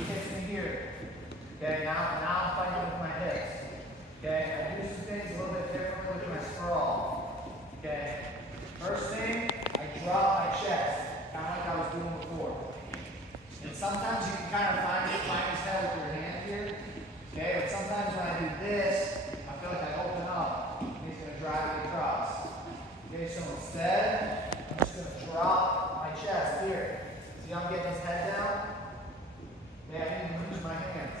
He hits me here. Okay, now I'm fighting with my hips. Okay, I do some things a little bit differently with my sprawl. Okay, first thing, I drop my chest, kind of like I was doing before. And sometimes you can kind of find his head with your hand here. Okay, but sometimes when I do this, I feel like I open up. And he's going to drive me across. Okay, so instead, I'm just going to drop my chest here. See how I'm getting his head down? Okay, I need to use my hands.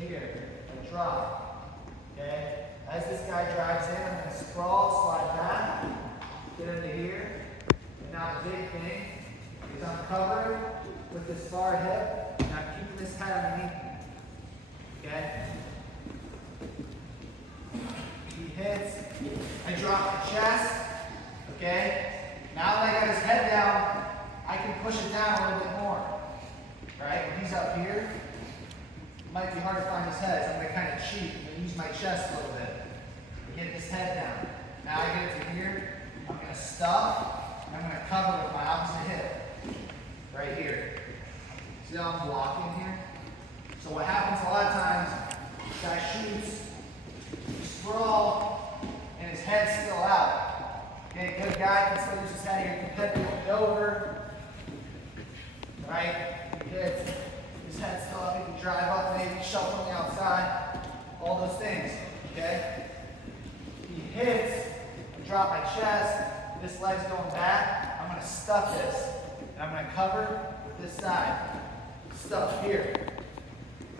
Here, I drop. Okay, as this guy drives in, I'm going to sprawl, slide back, get into here. And now the big thing is I'm covered with this far hip, and I'm keeping this head underneath me. Okay? He hits, I drop the chest. Okay? Now that I got his head down, I can push it down a little bit more. Right? When he's up here, it might be hard to find his head, so I'm going to kind of cheat and use my chest a little bit. Get his head down. Now I get it to here, I'm going to stop, and I'm going to cover with my opposite hip. Right here. See how I'm blocking here? So what happens a lot of times, this guy shoots, you sprawl, and his head's still out. Okay, good guy can still use his head here. Competitive over. Right? He hits. His head's still up. He can drive up, maybe shove from the outside. All those things. Okay? He hits. I drop my chest. This leg's going back. I'm going to stuff this. And I'm going to cover with this side. Stuff here.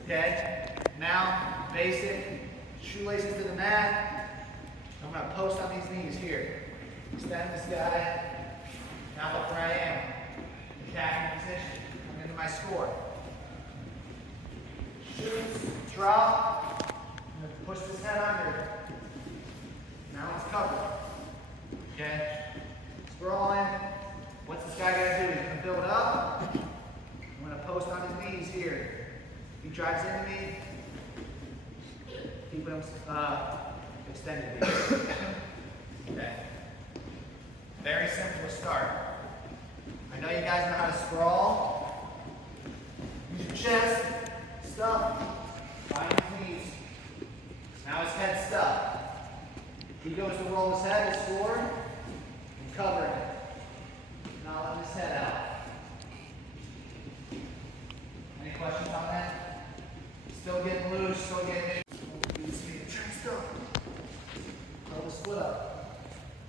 Okay? Now, basic. Shoelaces to the mat. I'm going to post on these knees here. Extend this guy. Now look where I am. Attacking position. I'm into my score. Shoots. Drop. I'm going to push this head under. Now it's covered. Okay? Sprawling. What's this guy going to do? He's going to build up. I'm going to post on his knees here. He drives into me. Keep him extended here. Okay. Very simple to start. I know you guys know how to sprawl. Use your chest. Stuff. Find his knees. Now his head's stuck. He goes to roll his head, his forward, and cover it. Now let his head out. Any questions on that? Still getting loose, still getting in. Still. Throw the split up.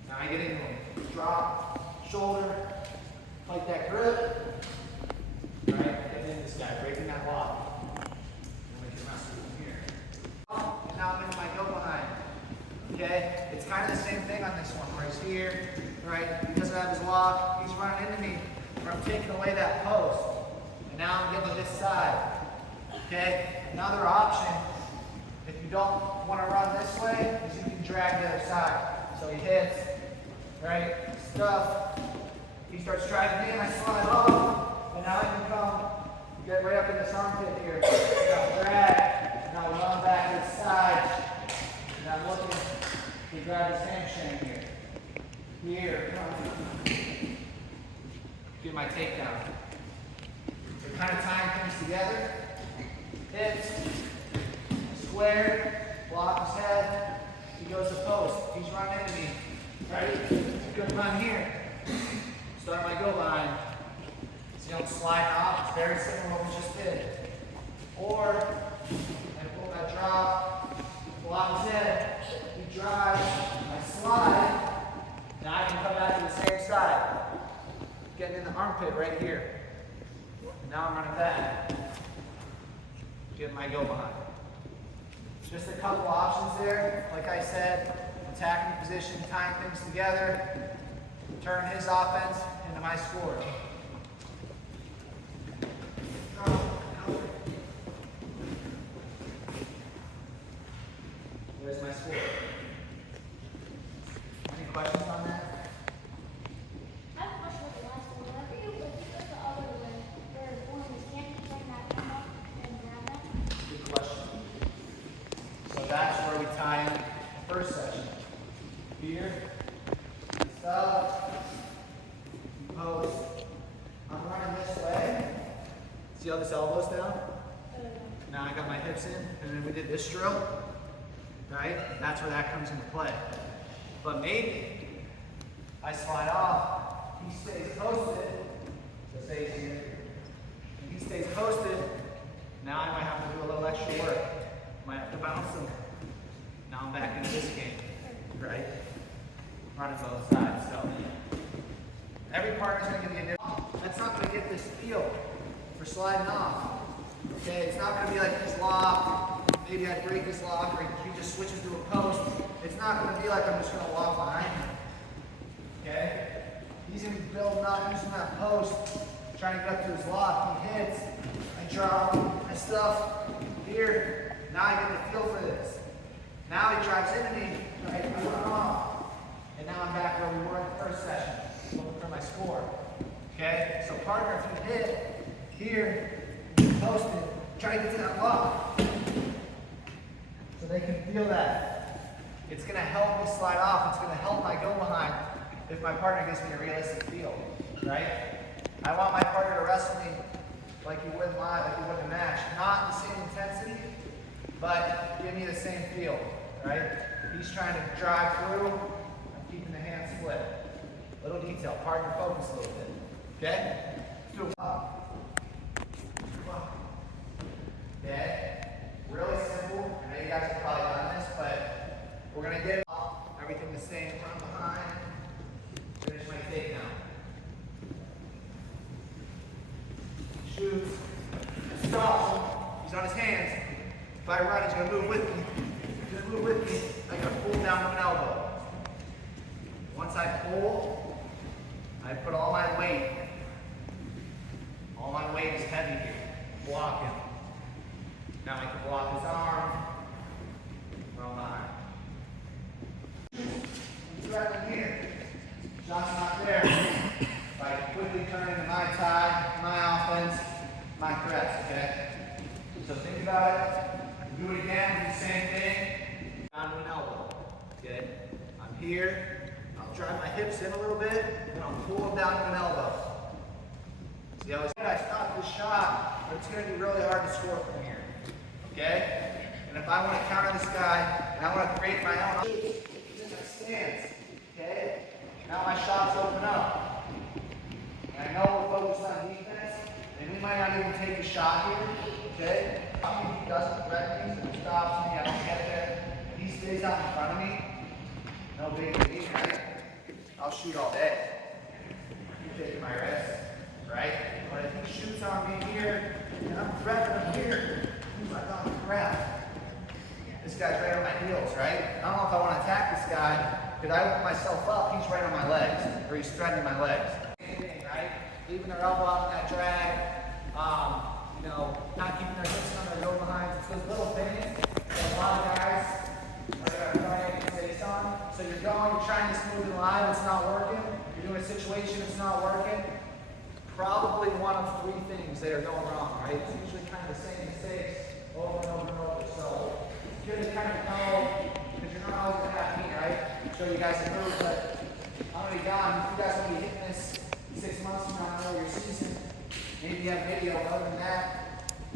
Now I get into him. Drop, shoulder, fight that grip. Alright, get in this guy, breaking that lock. I'm going to get my from here. And now I'm into my go behind. Okay? It's kind of the same thing on this one, where he's here, right? He doesn't have his lock, he's running into me, where I'm taking away that post. And now I'm getting to this side. Okay? Another option, if you don't want to run this way, is you can drag the other side. So he hits, right? Stuff. He starts dragging me and I slide off. And now I can come, get right up in this armpit here. Now drag. Now run back to the side. And I'm looking to grab his hamstring here. Here. Get my takedown. So kind of tying things together. Hits. Square. Block his head. He goes to post. He's running into me. Ready? Good run here. Start my go behind. See how I'm sliding off? It's very similar to what we just did. Or I pull that drop, block his head, he drives, I slide, now I can come back to the same side. Getting in the armpit right here. Now I'm running back. Get my go behind. Just a couple options there. Like I said, attacking position, tying things together, turn his offense into my score. There's my score. Any questions on that? I have a question with the last one. Whenever you look at the other way, where one is can't you bring that come up and grab that? Good question. So that's where we tie in the first section. Here, stuff, post, See how this elbow's down? Now I got my hips in, and then we did this drill, right? That's where that comes into play. But maybe I slide off, he stays posted, so stays here. If he stays posted, now I might have to do a little extra work. Might have to bounce him. Now I'm back into this game, right? Running both sides, so. Every partner's gonna give you a different, that's not gonna get this feel for sliding off. Okay, it's not gonna be like he's locked, maybe I break his lock, or he just switches to a post. It's not gonna be like I'm just gonna walk behind him. Okay? He's gonna be building up, using that post, trying to get up to his lock. He hits, I drop, I stuff here. Now I get the feel for this. Now he drives into me, right? I run off. And now I'm back where we were in the first session, looking for my score. Okay? So partner, if you hit here, post it, try to get to that lock. So they can feel that. It's gonna help me slide off. It's gonna help my go behind if my partner gives me a realistic feel, right? I want my partner to wrestle me like you would live, like you would in a match. Not the same intensity, but give me the same feel, right? He's trying to drive through, I'm keeping the hands split. Little detail, partner focus a little bit, okay? Do it. Okay? Really simple. I know you guys have probably done this, but we're gonna get everything the same, run behind, finish my takedown. Shoots, stops, he's on his hands. If I run, he's gonna move with me. He's gonna move with me. I gotta pull down to an elbow. Once I pull, I put all my weight. All my weight is heavy here. Block him. Now I can block his arm. Run behind. He's right in here. Shot's not there. If I quickly turn into my tie, my offense, my threats, okay? So think about it. Do it again, do the same thing. Down to an elbow, okay? I'm here. I'll drive my hips in a little bit, and I'll pull them down to an elbow. See how I stop this shot, but it's going to be really hard to score from here, okay? And if I want to counter this guy, and I want to create my own stance, okay? Now my shots open up. And I know we're focused on defense, and we might not even take a shot here, okay? If he doesn't threaten me, so he stops me, I don't get there. If he stays out in front of me, no big deal, right? I'll shoot all day. You're taking my risk, right? But if he shoots on me here, and I'm threatening him here, he's like, oh crap. This guy's right on my heels, right? I don't know if I want to attack this guy, because I open myself up, he's right on my legs, or he's threatening my legs. Same thing, right? Leaving their elbow out in that drag, you know, not keeping their hips on their go behinds. It's those little things that a lot of guys are going to try and get mistakes on. So you're trying to smooth it live, it's not working. You're doing a situation, it's not working. Probably one of three things that are going wrong, right? It's usually kind of the same mistakes over and over and over. So it's good to kind of know, because you're not always going to have me, right? Show you guys the move, but I'm going to be gone. If you guys want to be hitting this 6 months from now, I know your season. Maybe you have video, but other than that,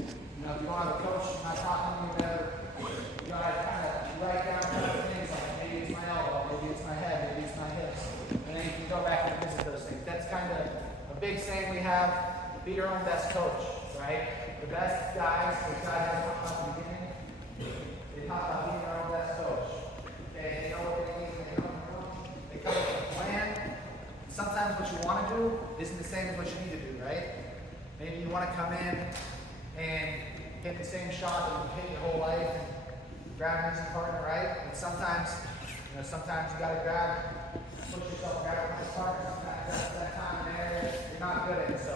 you know, if you don't have a coach, not talking to me, whatever, you gotta kind of write down other things like maybe it's my elbow, maybe it's my head, maybe it's my hips, and then you can go back and visit those things. That's kind of a big saying we have, be your own best coach, right? The best guys, the guys I talked about in the beginning, they talk about being their own best coach. Okay, they know what they need, they know what they do, they come up with a plan. Sometimes what you want to do isn't the same as what you need to do, right? Maybe you want to come in and hit the same shot that you've hit your whole life and grab an easy partner, right? But sometimes, you got to push yourself, grab a partner. Sometimes that's that time and area you're not good at. So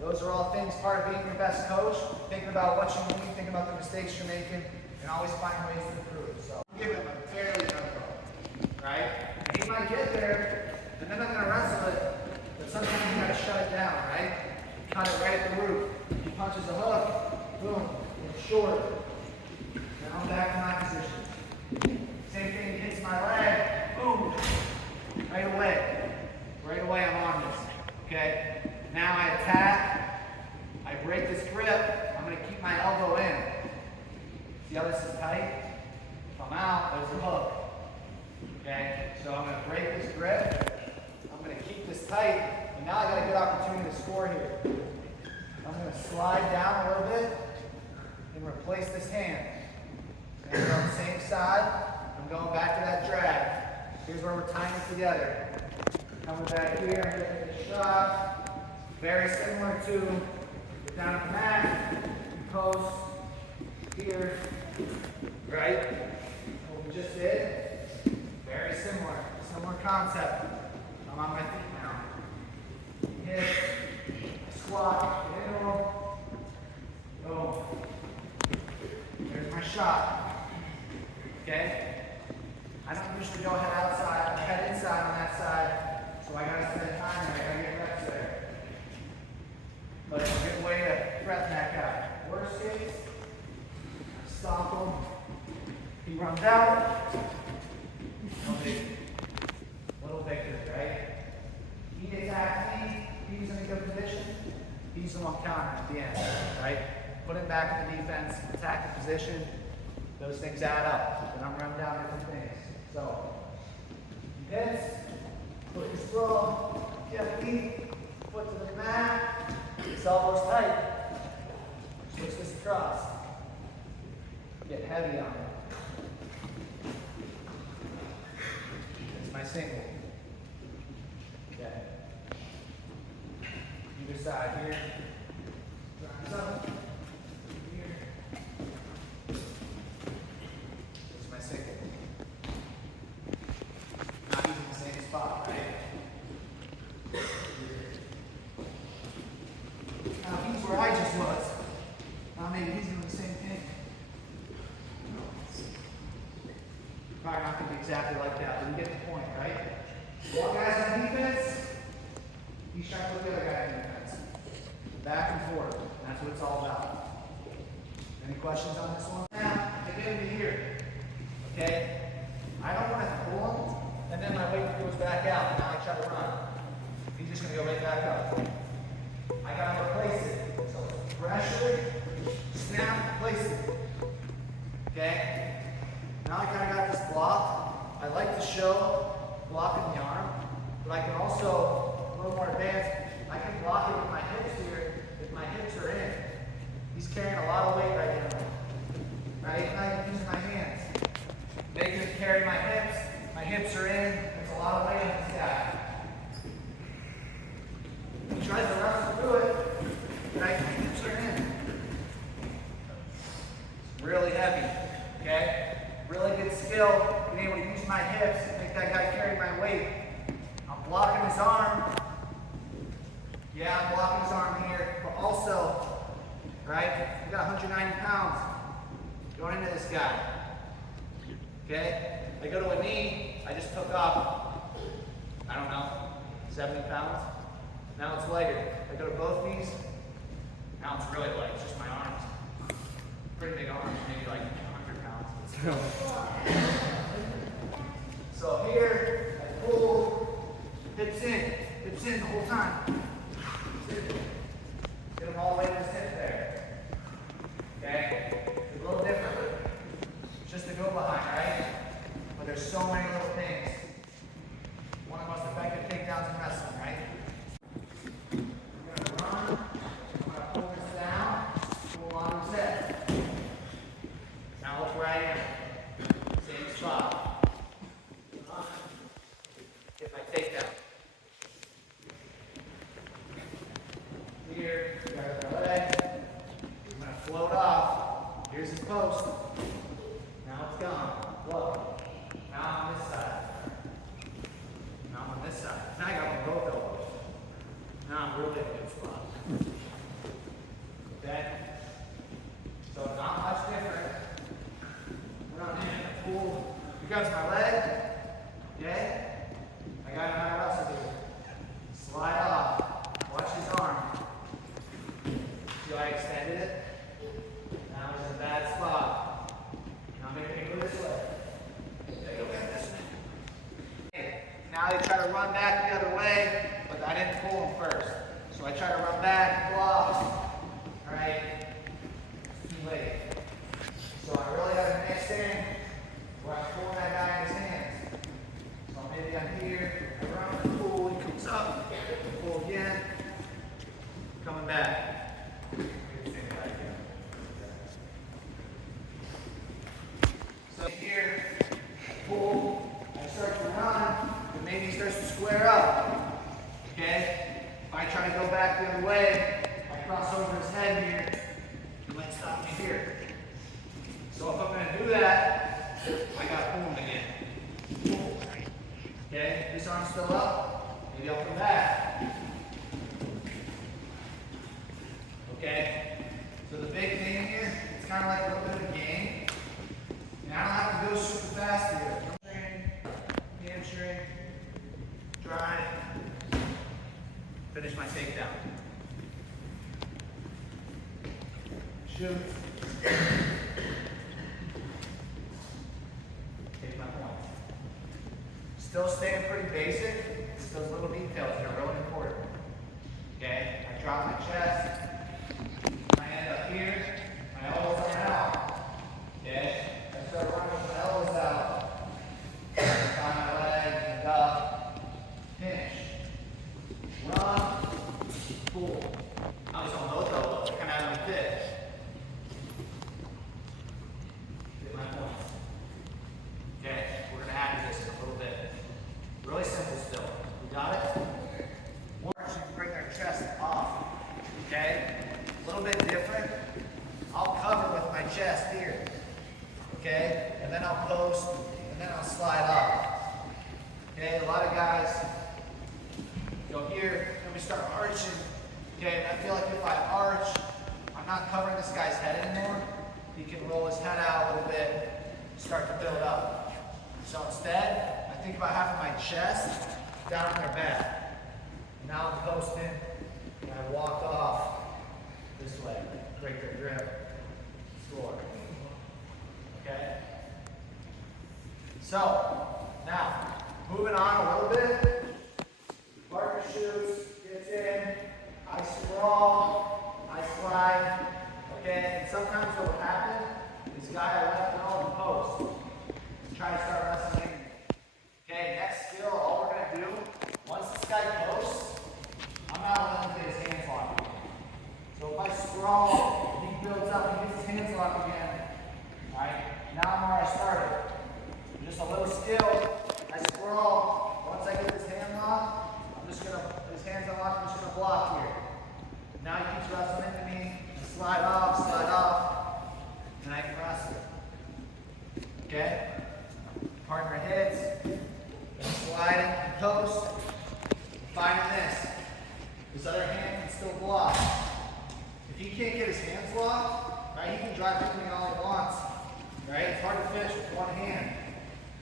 those are all things part of being your best coach. Thinking about what you need, thinking about the mistakes you're making, and always find ways to improve. So give him a fairly young goal, right? And he might get there, and then I'm going to wrestle it, but sometimes you got to shut it down, right? Cut it right at the root. He punches a hook, boom, it's short. Now I'm back to my position. Same thing, he hits my leg, boom, right away. Right away I'm on this, okay? Now I attack, I gonna break this grip. I'm gonna keep my elbow in. See how this is tight? If I'm out, there's the hook. Okay, so I'm gonna break this grip. I'm gonna keep this tight, and now I got a good opportunity to score here. I'm gonna slide down a little bit and replace this hand. And on the same side, I'm going back to that drag. Here's where we're tying it together. Coming back here, I'm gonna take a shot. Very similar to get down on the mat, post here, right? What we just did. Very similar concept. I'm on my feet now. Hit, squat, middle, boom. There's my shot. Okay? I don't usually go head outside, head inside on that side, so I gotta spend time there, I gotta get reps there. But it's a good way to prep that guy. Worst case, stop him. He runs out. Little victory, right? He attacks me, he's in a good position, he's the one countering at the end, right? Put him back in the defense, attack the position, those things add up, and I'm running down different things. So, he hits, foot is slow, get feet, foot to the mat, his elbows tight, switch this across, get heavy on it. My single. Okay. Either side here. Drives up. Here. It's my single. Not using the same spot, right? Now he's where I just was. Now maybe he's doing the same thing. Probably not going to be exactly like that, but you get the point, right? One guy's on defense, he's trying to put the other guy on defense. Back and forth, and that's what it's all about. Any questions on this one? Now, they get me here, okay? I don't want to pull him, and then my weight goes back out, and now I try to run. He's just going to go right back up. I got to replace it. So pressure, snap, replace it. Okay? Now I kind of got this block. I like to show blocking the arm, but I can also, a little more advanced, I can block it with my hips here if my hips are in. He's carrying a lot of weight right now. Right? And I can use my hands. Making him carry my hips are in, there's a lot of weight on this guy. He tries to wrestle through it, right? My hips are in. It's really heavy, okay? Really good skill, being able to use my hips and make that guy carry my weight. I'm blocking his arm. Yeah, I'm blocking his arm here, but also, right, we got 190 pounds going into this guy. Okay? I go to a knee, I just took off, I don't know, 70 pounds. Now it's lighter. I go to both knees, now it's really light, it's just my arms. Pretty big arms, maybe like 100 pounds. So here, I pull, hips in the whole time. Get them all the way to his hip there. Okay? It's a little different. It's just to go behind, right? But there's so many little things. One of the most effective takedowns in wrestling, right? I'm gonna run. I'm gonna pull this down. Pull on his head. Now look where I am. Same spot. Get my takedown. Here, grab my leg. I'm gonna float off. Here's his post. Now it's gone. Look. Now I'm on this side. Now I'm on this side. Now I got my both elbows. Now I'm really in a good spot. Okay? So not much different. We're not in a pool. You guys my leg. Okay? I got another wrestle here. Slide off. Watch his arm. See how I extended it? Now he's in a bad spot. Now I'm going to go this way. There you go, this way. Now they try to run back the other way, but I didn't pull him first. So I try to run back, block. kind of like a little bit of a game. And I don't have to go super fast here. Hamstring, drive, finish my takedown. Shoot. Take my points. Still staying pretty basic. It's those little details that are really important. Okay? I drop my chest. My hand up here. My elbows are out. Okay? I start running with my elbows out. Tie my leg and up. Finish. Run. Pull. I was on both elbows. I kind of have them fit. Get my points. Okay? We're going to add to this in a little bit. Really simple still. You got it? One, you can bring their chest off. Okay? A little bit different. I'll cover with my chest here. Okay? And then I'll post, and then I'll slide up. Okay? A lot of guys, you'll hear, then we start arching. Okay? And I feel like if I arch, I'm not covering this guy's head anymore. He can roll his head out a little bit, start to build up. So instead, I think about having my chest down on their back. Now I'm posting, and I walk off this way, break their grip, score. Okay? So, now, moving on a little bit. Partner shoots, gets in, I sprawl, I slide. Okay? And sometimes what will happen is guy I left go and post. Try to start wrestling. Okay, next skill, all we're going to do, once this guy posts, I'm not letting him get his hands locked again. So if I sprawl, he builds up, he gets his hands locked again. Alright, now I'm where I started. Just a little skill, I sprawl. Once I get his hand locked, I'm just going to, his hands unlocked, I'm just going to block here. Now he keeps wrestling into me, and slide off, and I can wrestle. Okay? Partner hits, and sliding, post, finding this. His other hand can still block. If he can't get his hands locked, right, he can drive into me all he wants. Right? It's hard to finish with one hand.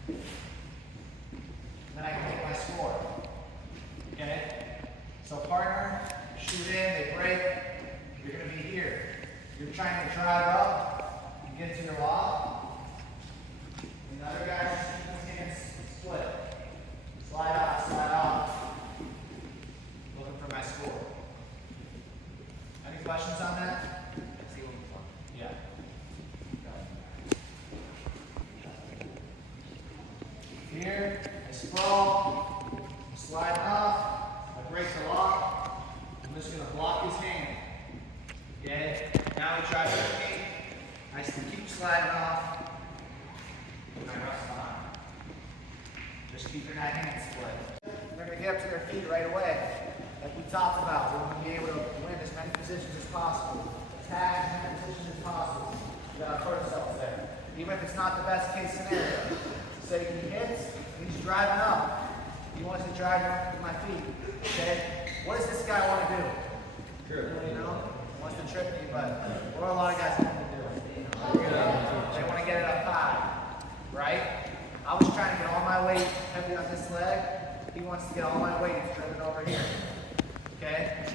Then I can take my score. Okay? So partner, shoot in, they break, you're going to be here. You're trying to drive up and get to your lock. And the other guy's keeping his hands split. Slide off. Looking for my score. Any questions on that? See what we're talking. Yeah. Here, I sprawl, slide off, I break the lock. I'm just going to block his hand. Okay? Now he tries to hit me. I still keep sliding off. And I rest on. Just keeping that hand split. They're going to get up to their feet right away. Like we talked about, we're going to be able to win as many positions as possible. Attack as many positions as possible. We got to put ourselves there. Even if it's not the best case scenario. Say he hits, and he's driving up. He wants to drive up with my feet. Okay? What does this guy want to do? Sure. You know? He wants to trick me, but what are a lot of guys want to do? They want to get it up high. Right? I was trying to get all my weight heavy on this leg. He wants to get all my weight driven over here. Okay?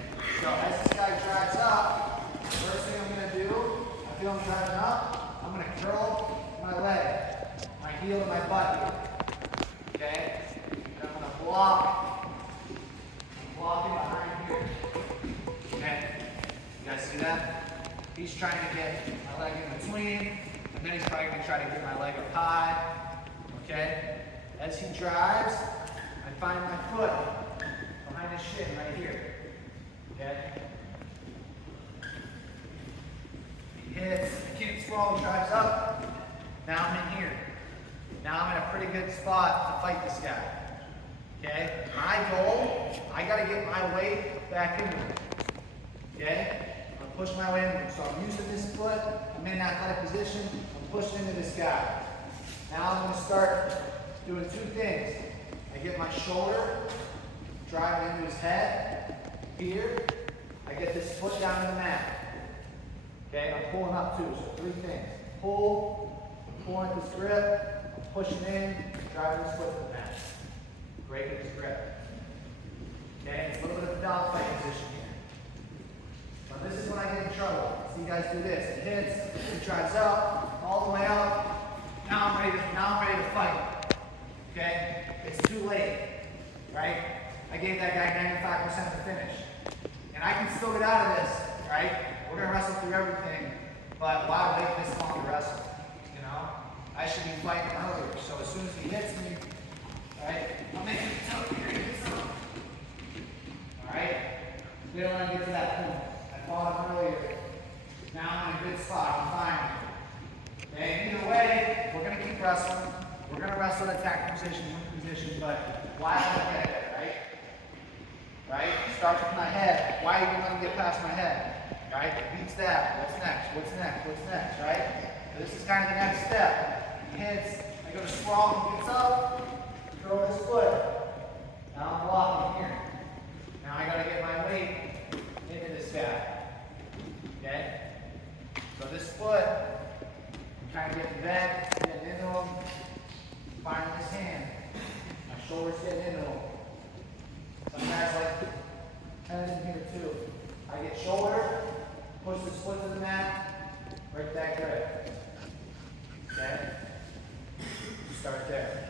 So as this guy drives up, first thing I'm going to do, I feel him driving up, I'm going to curl my leg. My heel and my butt here. Okay? And I'm going to block. I'm blocking behind here. Okay? You guys see that? He's trying to get my leg in between, and then he's probably going to try to get my leg up high. Okay? As he drives, I find my foot behind his shin right here. Okay? He hits, I can't sprawl, he drives up. Now I'm in here. Now I'm in a pretty good spot to fight this guy. Okay? My goal, I gotta get my weight back into it. Okay? I'm gonna push my way in. So I'm using this foot, I'm in an athletic position, I'm pushing into this guy. Now I'm gonna start doing two things. I get my shoulder, driving into his head. Here, I get this foot down to the mat. Okay, I'm pulling up too, so 3 things. Pull, I'm pulling at this grip, I'm pushing in, driving this foot to the mat. Breaking this grip. Okay, it's a little bit of a dogfight position here. Now this is when I get in trouble. So you guys do this. It hits, it drives up, all the way up. Now I'm ready to fight. Okay? It's too late. Right? I gave that guy 95% to finish. And I can still get out of this, right? We're gonna wrestle through everything, but why wait this long to wrestle? You know? I should be fighting earlier. So as soon as he hits me, right, I'll make it tough here. Alright? We don't want to get to that point. I fought him earlier. Now I'm in a good spot. I'm fine. Okay, either way, we're going to keep wrestling. We're going to wrestle in attack position, win position, but why don't I get it, right? Right? Starts with my head. Why even let him get past my head? Right? Beats that. What's next? What's next? What's next? Right? So this is kind of the next step. He hits. I go to sprawl. He gets up. Throw his foot. Now I'm blocking here. Now I gotta get my weight into this guy. Okay? So this foot, I'm trying to get bent, getting into him, finding his hand. My shoulders getting into him. Some guys like tendon here too. I get shoulder, push this foot to the mat, break that grip. Okay? Start there.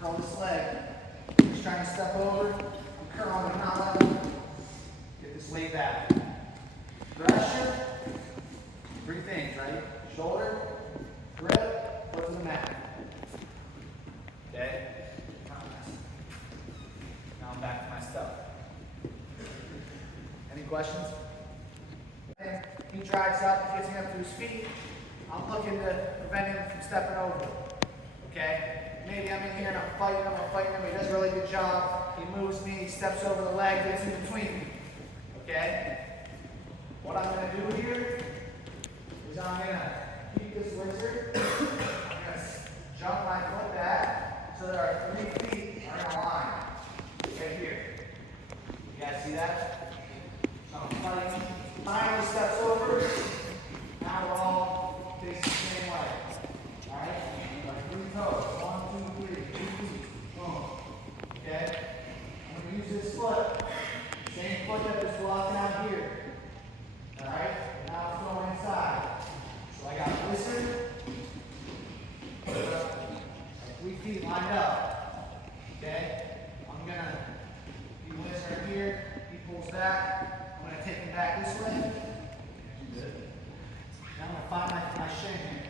Curl this leg. He's trying to step over. I'm curling, I'm not letting him. Get this weight back. Pressure. 3 things, right? Shoulder, grip, foot to the mat. Okay? Now I'm back to my stuff. Any questions? He drives up, gets me up to his feet. I'm looking to prevent him from stepping over. Okay? Maybe I'm in here and I'm fighting him, he does a really good job. He moves me, he steps over the leg, gets in between me. Okay? What I'm going to do here is I'm going to keep this wizard. I'm going to jump my foot back so that our 3 feet are in a line. Right here. You guys see that? So I'm fighting. Finally steps over. Now we're all facing the same way. Alright? Like 3 toes. 1, 2, 3. 2 feet. Boom. Okay? I'm going to use this foot. Same foot that was blocking out here. Alright? Now it's going inside. So I got wizard. 3 feet lined up. Okay? I'm going to be wizard here. He pulls back. I'm going to take him back this way. Now I'm going to find my shin here.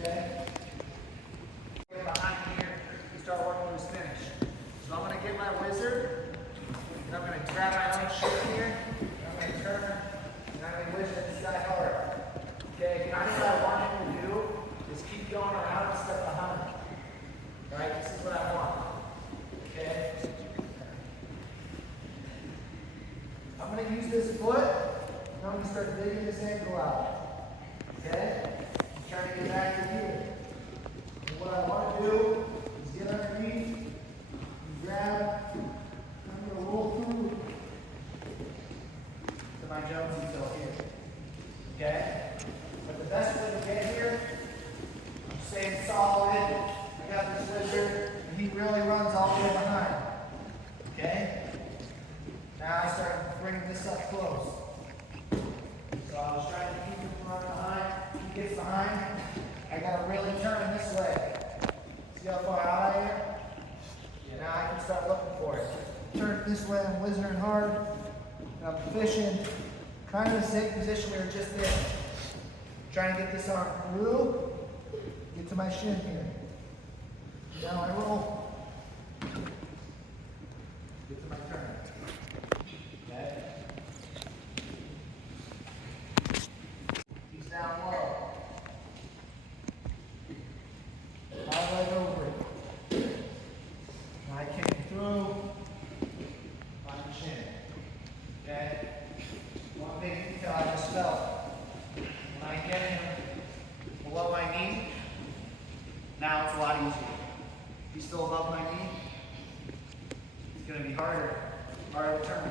Okay? Get behind here. We start working with his finish. So I'm going to get my wizard. And I'm going to grab my own shin here. I'm going to turn. And I'm going to wizard this guy hard. Okay? Kind of what I want him to do is keep going around and step behind me. Alright? This is what I want. Okay? I'm going to use this foot, and I'm going to start digging this ankle out. Okay? I'm trying to get back to here. And what I want to do is get underneath, and grab, I'm going to roll through to my Jonesy till here. Okay? But the best way to get here, I'm staying solid. I got this wizard, and he really runs all the way behind. Okay? Now I start bringing this up close. So I was trying to keep him from running behind. He gets behind. I got to really turn him this way. See how far out I am? Yeah, now I can start looking for it. Turn it this way. I'm wizarding hard. And I'm fishing. Kind of the same position we were just in. Trying to get this arm through. Get to my shin here. Now I roll. Get to my turn. Okay. He's down low. My leg over it. I came through. On the chin. Okay? One big detail I just felt. When I get him below my knee, now it's a lot easier. If he's still above my knee, it's going to be harder to turn.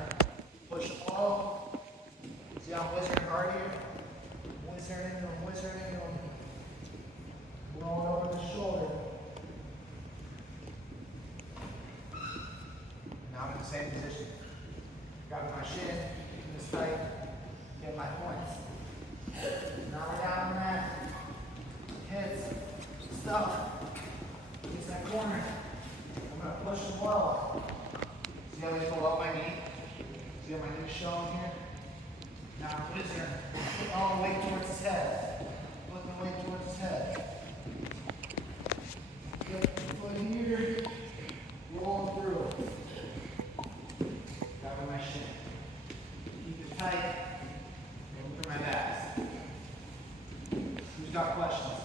Push them low. See how I'm whizzing hard here? Whizzing into them, whizzing into them. Rolling over the shoulder. Now I'm in the same position. Grabbing my shin, keeping this tight, get my points. Now we're down on that. Hits, stuff. Gets that corner. I'm gonna push them low. See how they pull up my knee? See how my knee's showing here? Now I'm whizzing all the way towards his head. Looking away towards his head. Get the foot here. Rolling through. Grabbing my shin. Keep it tight. Going through my backs. Who's got questions?